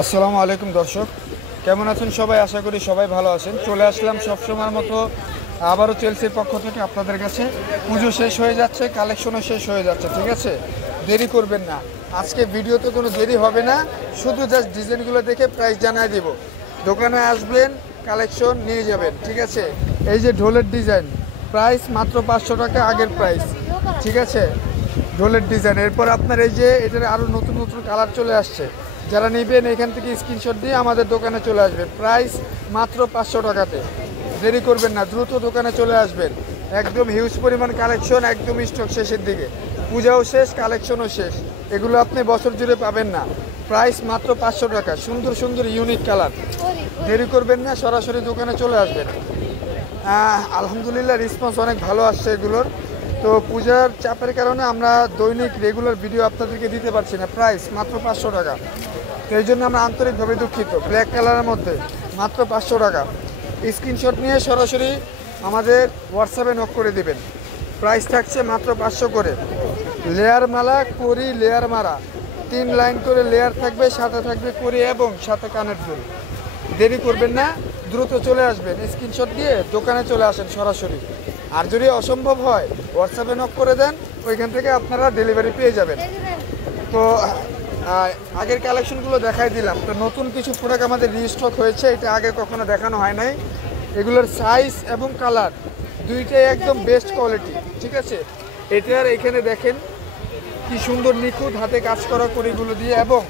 আসসালামু আলাইকুম দর্শক, কেমন আছেন সবাই? আশা করি সবাই ভালো আছেন। চলে আসলাম সবসময়ের মতো আবারও চেলসির পক্ষ থেকে আপনাদের কাছে। পুজো শেষ হয়ে যাচ্ছে, কালেকশনও শেষ হয়ে যাচ্ছে, ঠিক আছে? দেরি করবেন না, আজকে ভিডিওতে কোনো দেরি হবে না। শুধু জাস্ট ডিজাইনগুলো দেখে প্রাইস জানিয়ে দিব। দোকানে আসবেন, কালেকশন নিয়ে যাবেন, ঠিক আছে? এই যে ঢোলের ডিজাইন, প্রাইস মাত্র 500 টাকা, আগের প্রাইস, ঠিক আছে? ঢোলের ডিজাইন। এরপর আপনার এই যে এটার আরও নতুন নতুন কালার চলে আসছে। যারা নেবেন এখান থেকে স্ক্রিনশট দিয়ে আমাদের দোকানে চলে আসবেন। প্রাইস মাত্র 500 টাকাতে। দেরি করবেন না, দ্রুত দোকানে চলে আসবেন। একদম হিউজ পরিমাণ কালেকশন, একদম স্টক শেষের দিকে। পূজাও শেষ, কালেকশনও শেষ। এগুলো আপনি বছর জুড়ে পাবেন না। প্রাইস মাত্র 500 টাকা। সুন্দর সুন্দর ইউনিক কালার। দেরি করবেন না, সরাসরি দোকানে চলে আসবেন। আলহামদুলিল্লাহ রেসপন্স অনেক ভালো আসছে এগুলোর। তো পূজার চাপের কারণে আমরা দৈনিক রেগুলার ভিডিও আপনাদেরকে দিতে পারছি না। প্রাইস মাত্র 500 টাকা। তো এই জন্য আমরা আন্তরিকভাবে দুঃখিত। ব্ল্যাক কালারের মধ্যে মাত্র 500 টাকা। স্ক্রিনশট নিয়ে সরাসরি আমাদের হোয়াটসঅ্যাপে নক করে দিবেন। প্রাইস থাকছে মাত্র 500 করে। লেয়ার মালা, করি, লেয়ার মারা, 3 লাইন করে লেয়ার থাকবে, সাথে থাকবে করি এবং সাথে কানের দুল। দেরি করবেন না, দ্রুত চলে আসবেন। স্ক্রিনশট দিয়ে দোকানে চলে আসেন সরাসরি। আর যদি অসম্ভব হয় হোয়াটসঅ্যাপে নক করে দেন, ওইখান থেকে আপনারা ডেলিভারি পেয়ে যাবেন। তো আগের কালেকশনগুলো দেখাই দিলাম। তো নতুন কিছু প্রোডাক্ট আমাদের রিস্টক হয়েছে, এটা আগে কখনো দেখানো হয় নাই। এগুলোর সাইজ এবং কালার দুইটাই একদম বেস্ট কোয়ালিটি, ঠিক আছে? এটার এখানে দেখেন কি সুন্দর নিখুঁত হাতে কাজ করা করিগুলো দিয়ে, এবং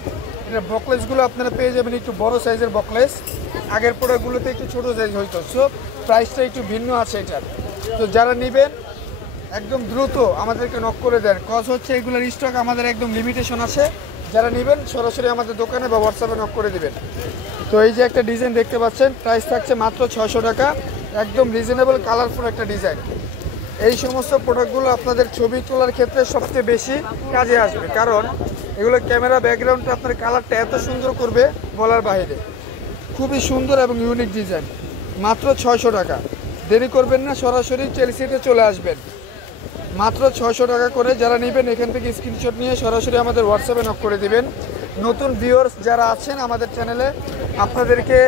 এটা বকলেসগুলো আপনারা পেয়ে যাবেন একটু বড় সাইজের বকলেস। আগের প্রোডাক্টগুলোতে একটু ছোটো সাইজ হইতো, সো প্রাইসটা একটু ভিন্ন আছে এটার। তো যারা নেবেন একদম দ্রুত আমাদেরকে নক করে দেন, কজ হচ্ছে এগুলোর স্টক আমাদের একদম লিমিটেশন আছে। যারা নেবেন সরাসরি আমাদের দোকানে বা হোয়াটসঅ্যাপে নক করে দিবেন। তো এই যে একটা ডিজাইন দেখতে পাচ্ছেন, প্রাইস থাকছে মাত্র 600 টাকা। একদম রিজনেবল কালারফুল একটা ডিজাইন। এই সমস্ত প্রোডাক্টগুলো আপনাদের ছবি তোলার ক্ষেত্রে সবচেয়ে বেশি কাজে আসবে, কারণ এগুলো ক্যামেরা ব্যাকগ্রাউন্ডটা আপনার কালারটা এত সুন্দর করবে বলার বাইরে। খুবই সুন্দর এবং ইউনিক ডিজাইন। মাত্র 600 টাকা। দেরি করবেন না, সরাসরি চেলসিতে চলে আসবেন। মাত্র 600 টাকা করে। যারা নেবেন এখান থেকে স্ক্রিনশট নিয়ে সরাসরি আমাদের হোয়াটসঅ্যাপে নক করে দিবেন। নতুন ভিউয়ার্স যারা আছেন আমাদের চ্যানেলে, আপনাদেরকে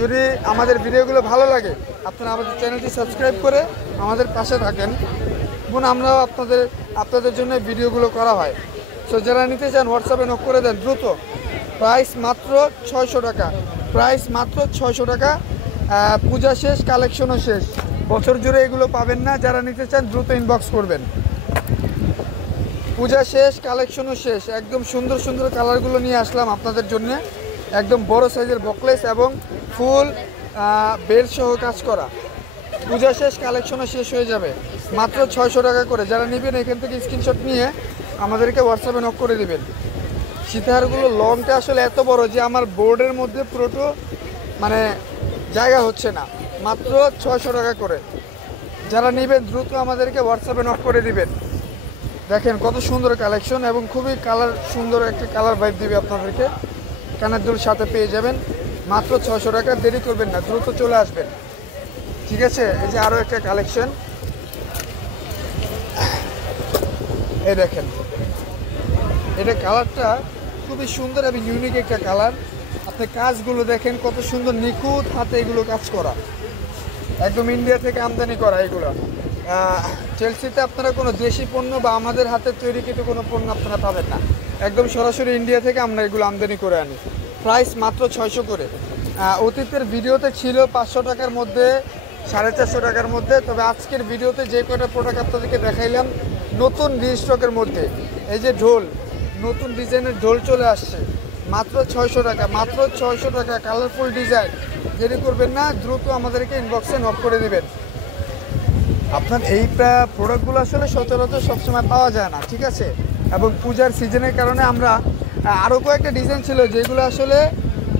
যদি আমাদের ভিডিওগুলো ভালো লাগে, আপনারা আমাদের চ্যানেলটি সাবস্ক্রাইব করে আমাদের পাশে থাকেন এবং আমরাও আপনাদের জন্য ভিডিওগুলো করা হয়। তো যারা নিতে চান হোয়াটসঅ্যাপে নক করে দেন দ্রুত। প্রাইস মাত্র 600 টাকা। প্রাইস মাত্র 600 টাকা। পূজা শেষ, কালেকশনও শেষ। বছর জুড়ে এগুলো পাবেন না। যারা নিতে চান দ্রুত ইনবক্স করবেন। পূজা শেষ, কালেকশনও শেষ। একদম সুন্দর সুন্দর কালারগুলো নিয়ে আসলাম আপনাদের জন্য। একদম বড় সাইজের বকলেস এবং ফুল বেল্ট সহ কাজ করা। পূজা শেষ, কালেকশনও শেষ হয়ে যাবে। মাত্র 600 টাকা করে। যারা নেবেন এখান থেকে স্ক্রিনশট নিয়ে আমাদেরকে হোয়াটসঅ্যাপে নক করে দিবেন। সীতাহারগুলো লংটা আসলে এত বড় যে আমার বোর্ডের মধ্যে পুরোটো মানে জায়গা হচ্ছে না। মাত্র 600 টাকা করে। যারা নেবেন দ্রুত আমাদেরকে হোয়াটসঅ্যাপে নক করে দিবেন। দেখেন কত সুন্দর কালেকশন এবং খুবই সুন্দর একটা কালার ভাইব দিবে আপনাদেরকে। কানের দুল সাথে পেয়ে যাবেন মাত্র 600 টাকা। দেরি করবেন না, দ্রুত চলে আসবেন, ঠিক আছে? এই যে আরও একটা কালেকশন, এই দেখেন। এটা কালারটা খুবই সুন্দর এবং ইউনিক একটা কালার। আপনি কাজগুলো দেখেন কত সুন্দর, নিখুঁত হাতে এগুলো কাজ করা, একদম ইন্ডিয়া থেকে আমদানি করা এগুলো। চেলসিতে আপনারা কোনো দেশি পণ্য বা আমাদের হাতে তৈরিকৃত কোনো পণ্য আপনারা পাবেন না। একদম সরাসরি ইন্ডিয়া থেকে আমরা এগুলো আমদানি করে আনি। প্রাইস মাত্র 600 করে। অতীতের ভিডিওতে ছিল 500 টাকার মধ্যে, 450 টাকার মধ্যে। তবে আজকের ভিডিওতে যে কয়টা প্রোডাক্ট আপনাদেরকে দেখাইলাম নতুন রিস্টকের মধ্যে, এই যে ঢোল, নতুন ডিজাইনের ঢোল চলে আসছে মাত্র 600 টাকা। মাত্র 600 টাকা, কালারফুল ডিজাইন। দেরি করবেন না, দ্রুত আমাদেরকে ইনবক্সে নক করে দিবেন। আপনার এই প্রোডাক্টগুলো আসলে সচরাচর সবসময় পাওয়া যায় না, ঠিক আছে? এবং পূজার সিজনের কারণে আমরা আরও কয়েকটা ডিজাইন ছিল যেগুলো আসলে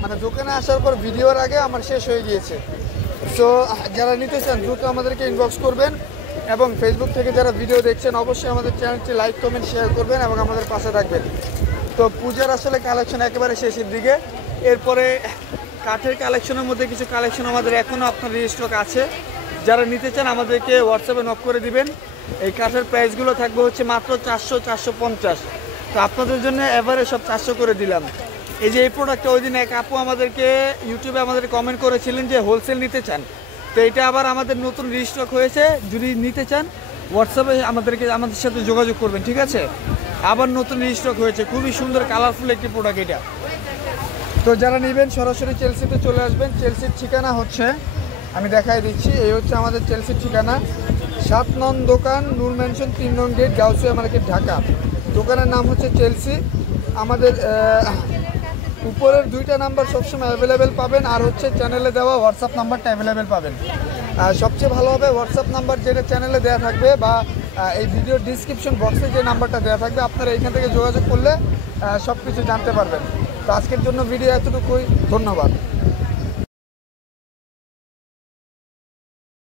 মানে দোকানে আসার পর ভিডিওর আগে আমার শেষ হয়ে গিয়েছে। সো যারা নিতে চান দ্রুত আমাদেরকে ইনবক্স করবেন। এবং ফেসবুক থেকে যারা ভিডিও দেখছেন অবশ্যই আমাদের চ্যানেলটি লাইক, কমেন্ট, শেয়ার করবেন এবং আমাদের পাশে থাকবেন। তো পূজার আসলে কালেকশন একেবারে শেষের দিকে। এরপরে কাঠের কালেকশনের মধ্যে কিছু কালেকশন আমাদের এখনও আপনার রিস্টক আছে। যারা নিতে চান আমাদেরকে হোয়াটসঅ্যাপে নক করে দিবেন। এই কাঠের প্রাইসগুলো থাকবে হচ্ছে মাত্র 400, 450। তো আপনাদের জন্য এভারেজ সব 400 করে দিলাম। এই যে এই প্রোডাক্টটা ওই দিন এক আপু আমাদেরকে ইউটিউবে আমাদের কমেন্ট করেছিলেন যে হোলসেল নিতে চান, তো এটা আবার আমাদের নতুন রিস্টক হয়েছে। যদি নিতে চান হোয়াটসঅ্যাপে আমাদের সাথে যোগাযোগ করবেন, ঠিক আছে? আবার নতুন রিস্টক হয়েছে, খুবই সুন্দর কালারফুল একটি প্রোডাক্ট এটা। তো যারা নেবেন সরাসরি চেলসিতে চলে আসবেন। চেলসির ঠিকানা হচ্ছে, আমি দেখাই দিচ্ছি, এই হচ্ছে আমাদের চেলসির ঠিকানা, 7 নং দোকান, নূর ম্যানশন 3 নং গেট, গাউসিয়া মার্কেট, ঢাকা। দোকানের নাম হচ্ছে চেলসি। আমাদের উপরের 2টা নাম্বার সবসময় অ্যাভেলেবেল পাবেন, আর হচ্ছে চ্যানেলে দেওয়া হোয়াটসঅ্যাপ নাম্বারটা অ্যাভেলেবেল পাবেন। সবচেয়ে ভালো হবে হোয়াটসঅ্যাপ নাম্বার যেটা চ্যানেলে দেওয়া থাকবে বা এই ভিডিওর ডিসক্রিপশন বক্সে যে নাম্বারটা দেওয়া থাকবে, আপনারা এইখান থেকে যোগাযোগ করলে সব কিছু জানতে পারবেন। তো আজকের জন্য ভিডিও এতটুকুই, ধন্যবাদ।